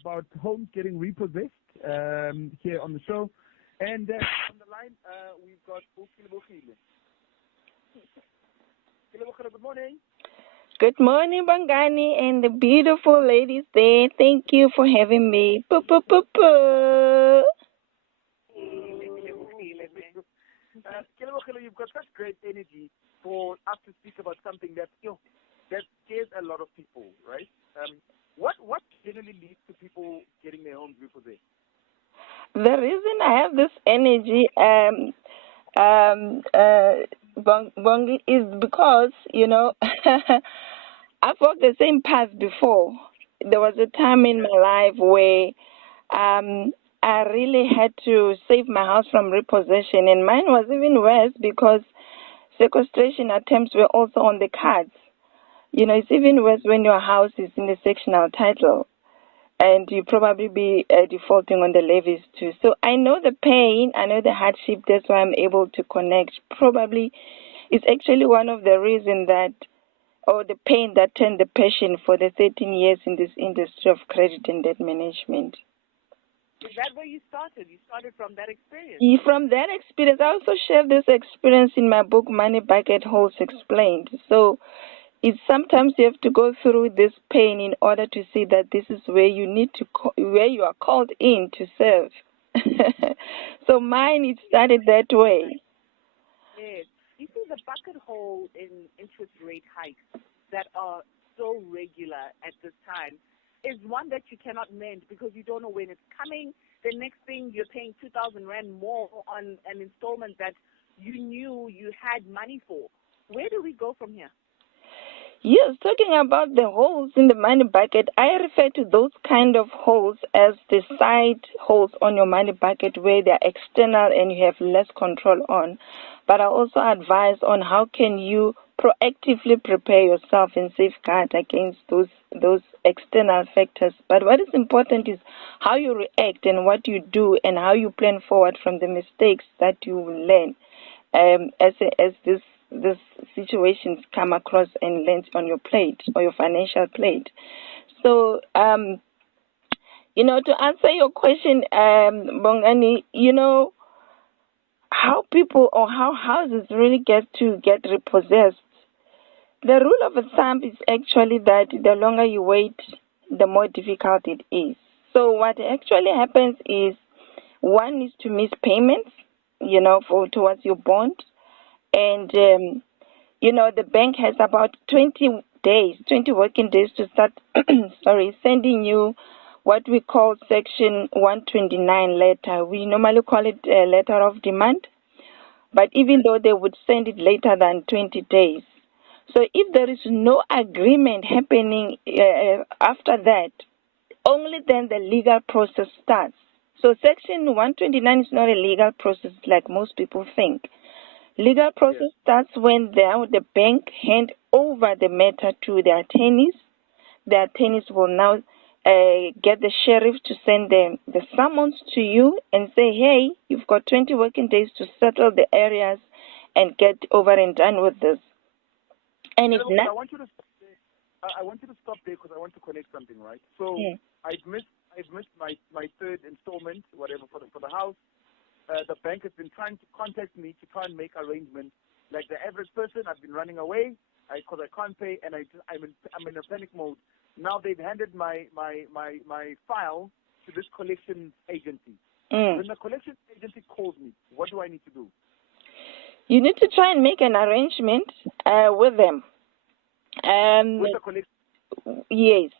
about homes getting repossessed here on the show. And on the line, we've got Kilebogile. Kilebogile, good morning. Good morning, Bongani, and the beautiful ladies there. Thank you for having me. Kilebogile, you've got such great energy for us to speak about something that that scares a lot of people, right? What generally leads to people getting their homes repossessed? The reason I have this energy, Bongi, is because I've walked the same path before. There was a time in my life where I really had to save my house from repossession, and mine was even worse because sequestration attempts were also on the cards. It's even worse when your house is in the sectional title and you probably be defaulting on the levies too. So I know the pain, I know the hardship, that's why I'm able to connect. Probably it's actually one of the reasons or the pain that turned the passion for the 13 years in this industry of credit and debt management. Is that where you started? You started from that experience? From that experience. I also share this experience in my book, Money Bucket Holes Explained. So it's sometimes you have to go through this pain in order to see that this is where you need to, where you are called in to serve. So mine, it started that way. Yes. You see the bucket hole in interest rate hikes that are so regular at this time is one that you cannot mend because you don't know when it's coming. The next thing, you're paying 2,000 Rand more on an installment that you knew you had money for. Where do we go from here? Yes, talking about the holes in the money bucket, I refer to those kind of holes as the side holes on your money bucket where they're external and you have less control on. But I also advise on how can you proactively prepare yourself and safeguard against those external factors. But what is important is how you react and what you do and how you plan forward from the mistakes that you will learn as this situations come across and land on your plate or your financial plate. So, to answer your question, Bongani, how people or how houses really get repossessed. The rule of thumb is actually that the longer you wait, the more difficult it is. So what actually happens is one is to miss payments, towards your bond. And, the bank has about 20 working days to start, sending you what we call Section 129 letter. We normally call it a letter of demand. But even though they would send it later than 20 days. So if there is no agreement happening after that, only then the legal process starts. So Section 129 is not a legal process like most people think. Legal process starts when the bank hand over the matter to the attorneys. The attorneys will now get the sheriff to send the summons to you and say, hey, you've got 20 working days to settle the areas and get over and done with this. And if not, I want you to stop there because I want to connect something, right? So I've missed my third installment, whatever, for the house. The bank has been trying to contact me to try and make arrangements. Like the average person, I've been running away because I can't pay, and I'm in a panic mode. Now they've handed my file to this collection agency. When the collection agency calls me, what do I need to do? You need to try and make an arrangement with them. With the collection? Yes.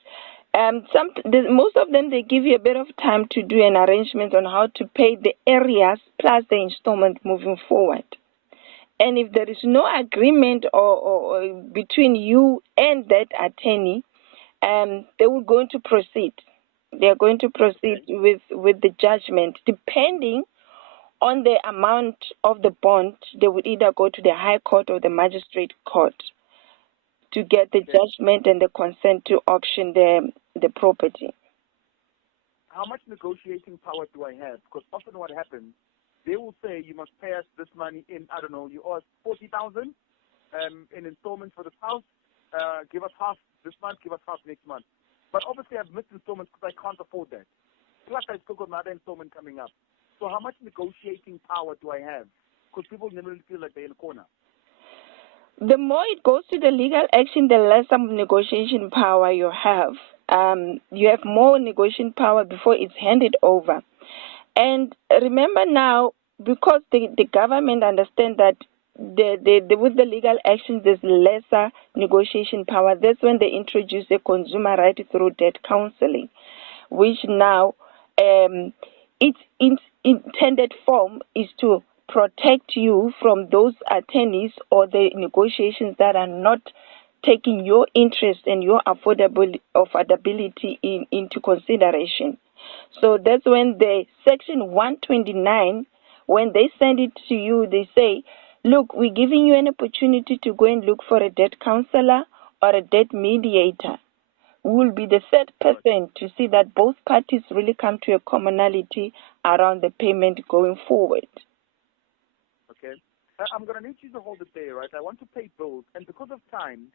Most of them, they give you a bit of time to do an arrangement on how to pay the areas plus the installment moving forward. And if there is no agreement or between you and that attorney, they will going to proceed. They are going to proceed with the judgment. Depending on the amount of the bond, they would either go to the High Court or the Magistrate Court to get the judgment and the consent to auction the property. How much negotiating power do I have? Because often what happens, they will say you must pay us this money in, I don't know, you owe us 40,000 in installments for this house. Give us half this month, give us half next month. But obviously, I've missed installments because I can't afford that. Plus, I still got another installment coming up. So how much negotiating power do I have? Because people never really feel like they're in a corner. The more it goes to the legal action, the less negotiation power you have. You have more negotiation power before it's handed over. And remember now, because the government understands that with the legal actions, there's lesser negotiation power. That's when they introduce a consumer right through debt counseling, which now its intended form is to protect you from those attorneys or the negotiations that are not taking your interest and your affordability into consideration. So that's when the Section 129, when they send it to you, they say, look, we're giving you an opportunity to go and look for a debt counselor or a debt mediator. We will be the third person to see that both parties really come to a commonality around the payment going forward. Okay. I'm going to need you to hold it there, right? I want to pay bills, and because of time,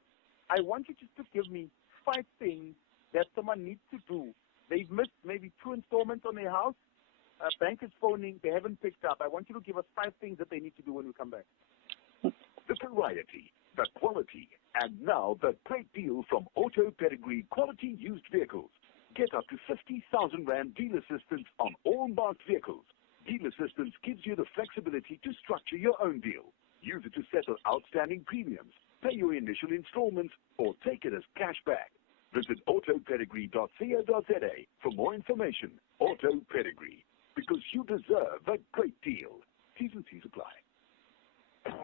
I want you just to give me 5 things that someone needs to do. They've missed maybe 2 installments on their house. Bank is phoning. They haven't picked up. I want you to give us 5 things that they need to do when we come back. The variety, the quality, and now the great deal from Auto Pedigree Quality Used Vehicles. Get up to 50,000 Rand deal assistance on all marked vehicles. Deal assistance gives you the flexibility to structure your own deal. Use it to settle outstanding premiums, pay your initial installments, or take it as cash back. Visit autopedigree.co.za for more information. Auto Pedigree, because you deserve a great deal. T's and C's apply.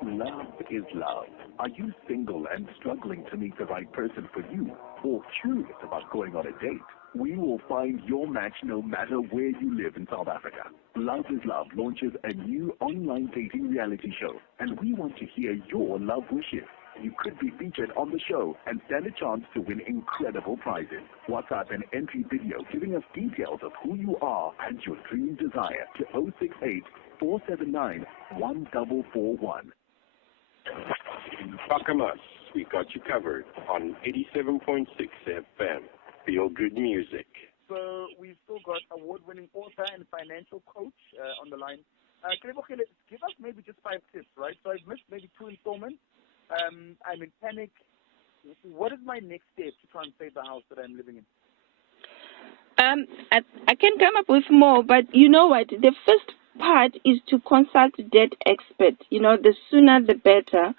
Love is love. Are you single and struggling to meet the right person for you, or curious about going on a date? We will find your match no matter where you live in South Africa. Love is Love launches a new online dating reality show, and we want to hear your love wishes. You could be featured on the show and stand a chance to win incredible prizes. WhatsApp an entry video giving us details of who you are and your dream desire to 068 479 1441. In Bakamas, we got you covered on 87.6 FM. Feel good music. So we've still got award-winning author and financial coach on the line. Give us maybe just 5 tips, right? So I've missed maybe 2 installments. I'm in panic. What is my next step to try and save the house that I'm living in? I can come up with more, but you know what? The first part is to consult debt expert. The sooner the better.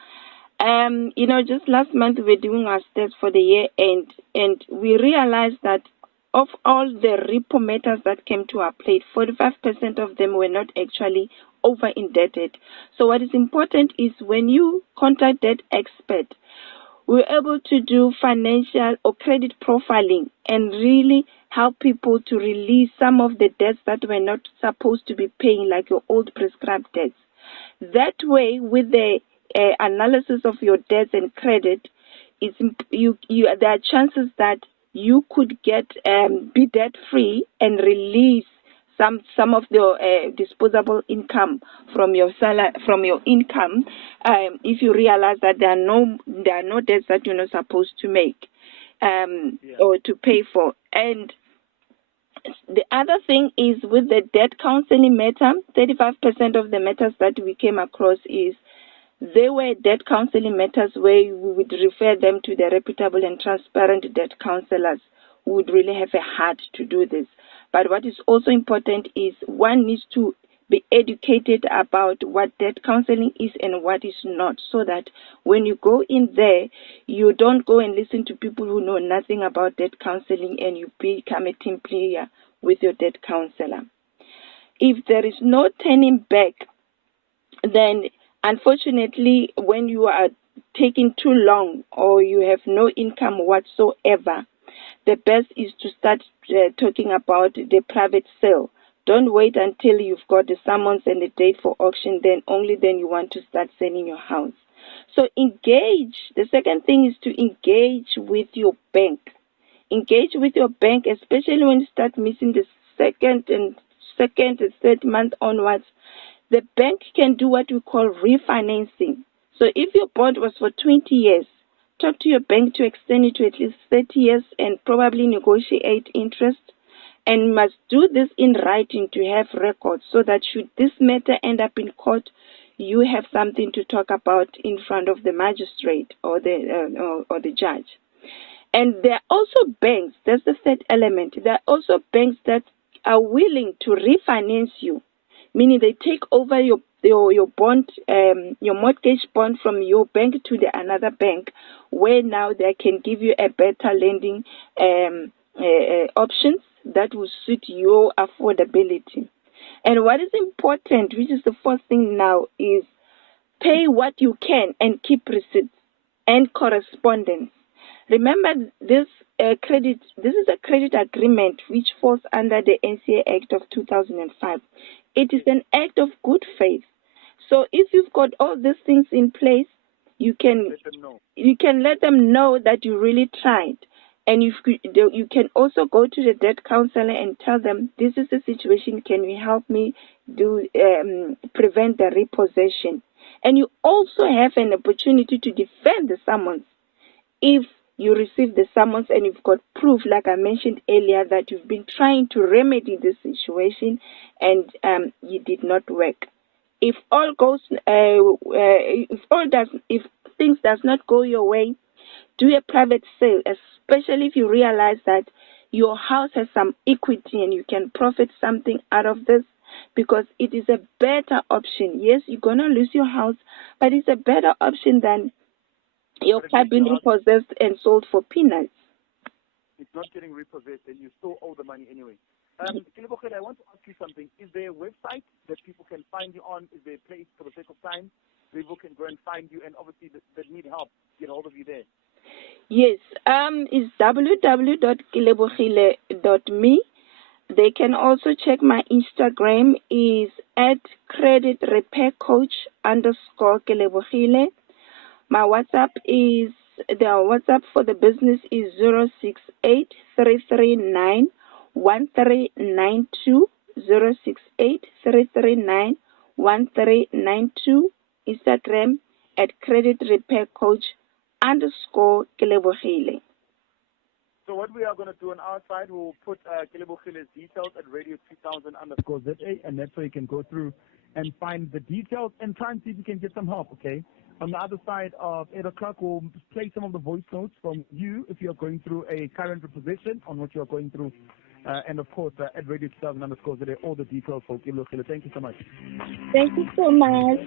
Just last month we were doing our stats for the year end, and we realized that of all the repo matters that came to our plate, 45% of them were not actually over indebted. So what is important is when you contact debt expert, we're able to do financial or credit profiling and really help people to release some of the debts that were not supposed to be paying, like your old prescribed debts. That way, with the analysis of your debts and credit, there are chances that you could be debt free and release some of the disposable income from your income, if you realize that there are no debts that you're not supposed to make or to pay for. And the other thing is with the debt counseling matter, 35% of the matters that we came across they were debt counseling matters where we would refer them to the reputable and transparent debt counselors who would really have a heart to do this. But what is also important is one needs to be educated about what debt counseling is and what is not, so that when you go in there, you don't go and listen to people who know nothing about debt counseling and you become a team player with your debt counselor. If there is no turning back, then unfortunately, when you are taking too long or you have no income whatsoever, the best is to start talking about the private sale. Don't wait until you've got the summons and the date for auction, only then you want to start selling your house. So engage. The second thing is to engage with your bank. Engage with your bank, especially when you start missing the second and third month onwards. The bank can do what we call refinancing. So if your bond was for 20 years, talk to your bank to extend it to at least 30 years and probably negotiate interest. And you must do this in writing to have records so that should this matter end up in court, you have something to talk about in front of the magistrate or the judge. And there are also banks, that's the third element, there are also banks that are willing to refinance you, meaning they take over your bond, your mortgage bond from your bank to the another bank, where now they can give you a better lending options that will suit your affordability. And what is important, which is the first thing now, is pay what you can and keep receipts and correspondence. Remember, this is a credit agreement which falls under the NCA Act of 2005. It is an act of good faith. So if you've got all these things in place, you can let them know that you really tried. And you can also go to the debt counselor and tell them, this is the situation, can you help me prevent the repossession? And you also have an opportunity to defend the summons if you receive the summons and you've got proof, like I mentioned earlier, that you've been trying to remedy this situation and it did not work. If all goes, if things does not go your way, do a private sale, especially if you realize that your house has some equity and you can profit something out of this, because it is a better option. Yes, you're going to lose your house, but it's a better option than your car being repossessed and sold for peanuts. It's not getting repossessed and you still owe the money anyway. Kilebogile, I want to ask you something. Is there a website that people can find you on? Is there a place, for the sake of time, people can go and find you, and obviously that need help, get hold of you there? Yes, it's www.kilebogile.me. They can also check my Instagram is @creditrepaircoach_Kilebogile. My WhatsApp is, the WhatsApp for the business is 068-339-1392, 068-339-1392, Instagram @creditrepaircoach_Kilebogile. So what we are going to do on our side, we'll put Kilebogile's details at radio2000_ZA, and that's where you can go through and find the details and try and see if you can get some help, okay? On the other side of 8 o'clock, we'll play some of the voice notes from you if you're going through a current repossession on what you're going through. And, of course, at radio2000_ZA, all the details for Kilebogile. Thank you so much. Thank you so much.